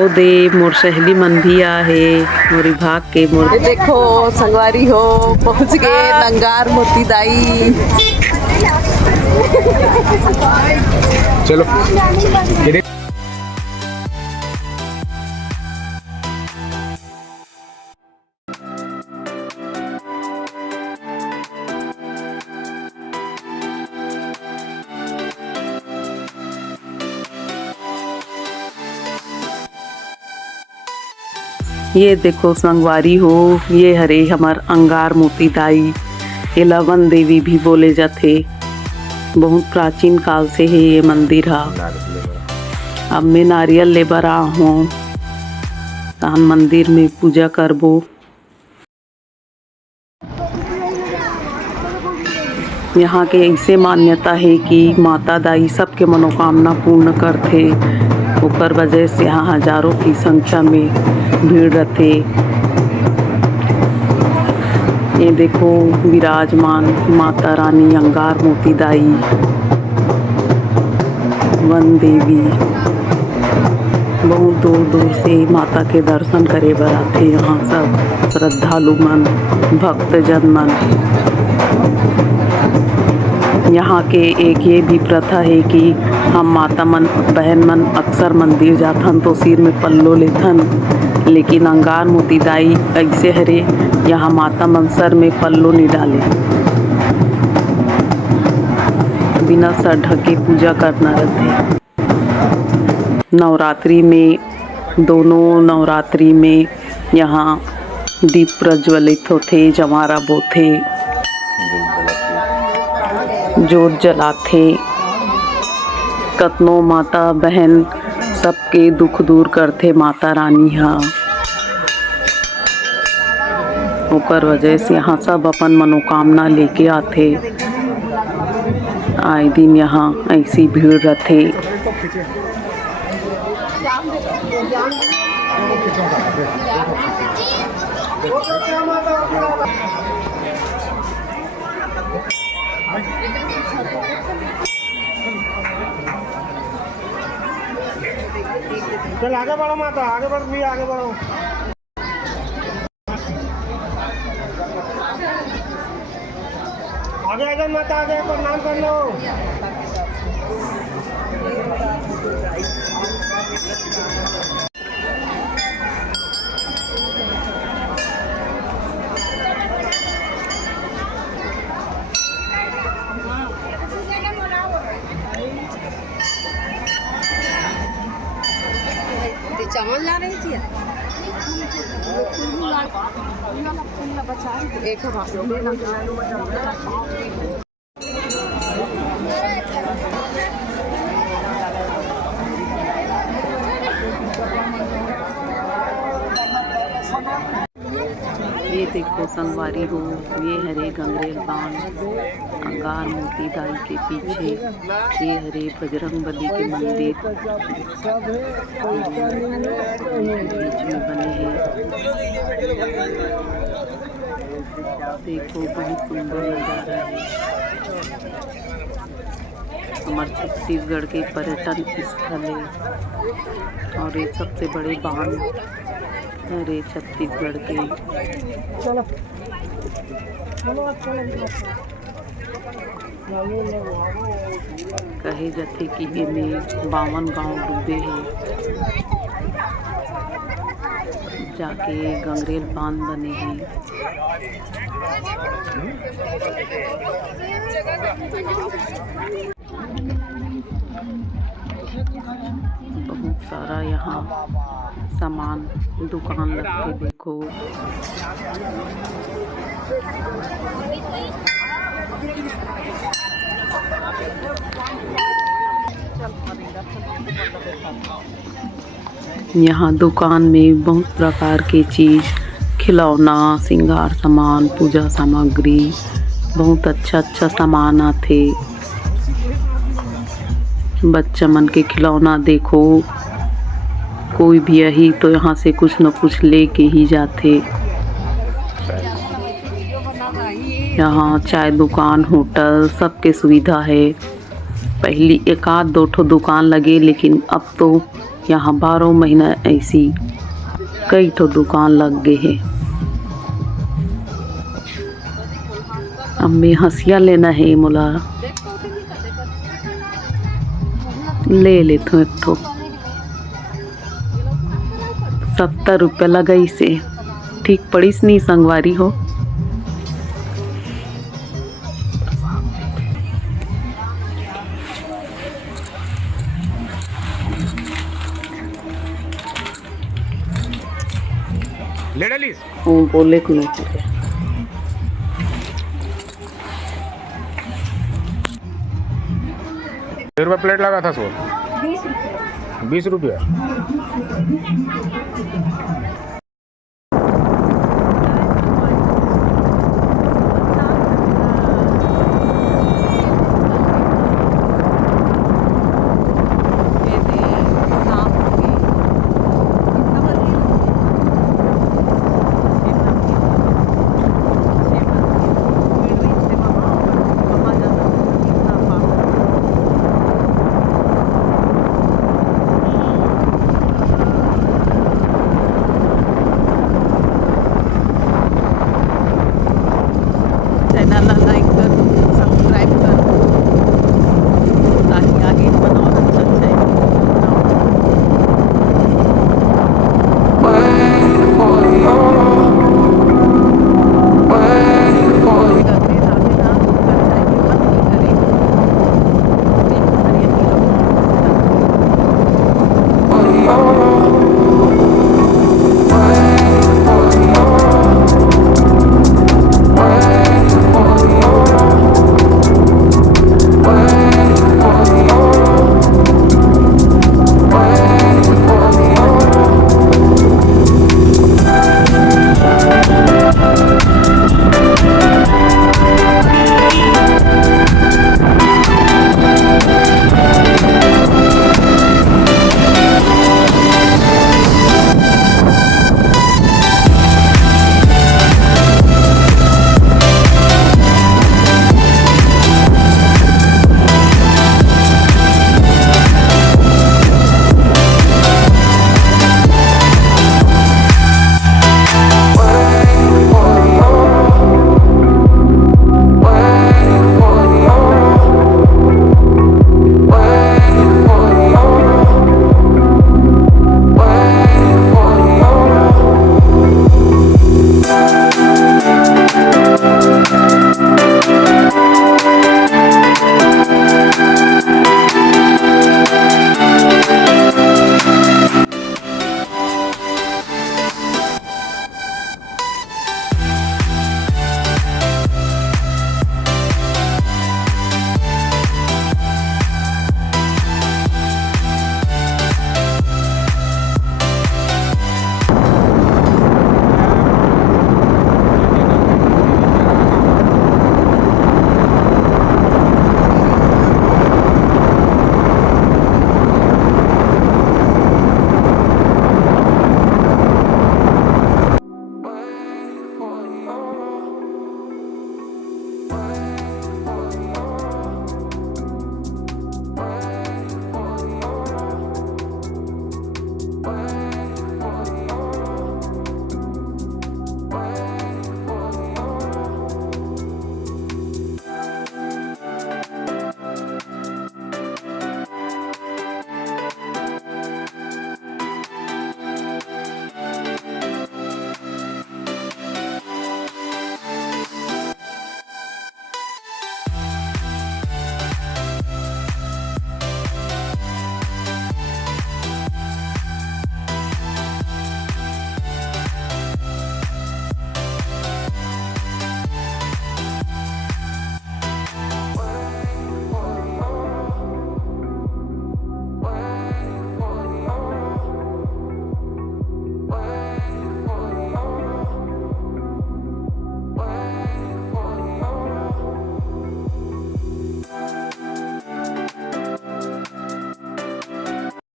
ओ दे मोर सहेली मन भी आहे मोरी भाग के मोर देखो संगवारी हो पहुंच गए नंगार मोती दाई। चलो ये देखो संगवारी हो ये हरे हमार अंगार मोती दाई एला वन देवी भी बोले जाते। बहुत प्राचीन काल से है ये मंदिर हा। अब मैं नारियल ले बर आ हूँ तहन मंदिर में पूजा करबो। यहाँ के ऐसे मान्यता है कि माता दाई सबके मनोकामना पूर्ण करते। ओकर वजह से यहाँ हजारों की संख्या में भीड़ रहते। ये देखो विराजमान माता रानी अंगार मोती दाई वन देवी। बहुत दूर दूर से माता के दर्शन करे बर आथे यहाँ सब श्रद्धालु मन भक्तजन मन। यहाँ के एक ये भी प्रथा है कि हम माता मन बहन मन अक्सर मंदिर जाथन तो सिर में पल्लो लेथन, लेकिन अंगार मोती दाई ऐसे हरे यहाँ माता मन सर में पल्लो नहीं डाले, बिना सर ढके पूजा करना रहते। नवरात्रि में दोनों नवरात्रि में यहाँ दीप प्रज्वलित होते, जमारा बोथे, जोत जलाथे। कतनो माता बहन सबके दुख दूर करते माता रानी हा। ओकर वजह से यहाँ सब अपन मनोकामना लेके आथे। आए दिन यहाँ ऐसी भीड़ रहते। चल आगे बढ़ो माता, आगे बढ़ो भी आगे बढ़ो। आगे आ जाओ माता, आगे प्रणाम कर लो। चावल ला रही थी एक ये देखो संगवारी हो ये हरे गंगरेल बांध अंगार मोती दाई के पीछे ये हरे बजरंग बली के मंदिर बीच में बने हैं। देखो बहुत सुंदर नज़ारा है। हमारे छत्तीसगढ़ के पर्यटन स्थल है और ये सबसे बड़े बांध अरे छत्तीसगढ़ के। चलो कहे जाते कि एमे 52 गांव डूबे हैं, जाके गंगरेल बांध बने हैं। बहुत सारा यहाँ सामान दुकान लग के देखो। यहाँ दुकान में बहुत प्रकार के चीज खिलौना श्रृंगार सामान पूजा सामग्री बहुत अच्छा सामान आथे। बच्चा मन के खिलौना देखो कोई भी यही तो यहाँ से कुछ न कुछ लेके ही जाते। यहाँ चाय दुकान होटल सबके सुविधा है। पहली एक आध दो ठो दुकान लगे लेकिन अब तो यहाँ 12 महीना ऐसी कई ठो दुकान लग गए है। अब मैं हंसिया लेना है मोला, ले लेते हूँ एक ठो। 70 रुपया लगाई से ठीक पड़ीस नहीं संगवारी हो। ले डालिस बोले को नहीं। ₹1 प्लेट लगा था सो 20 रुपया।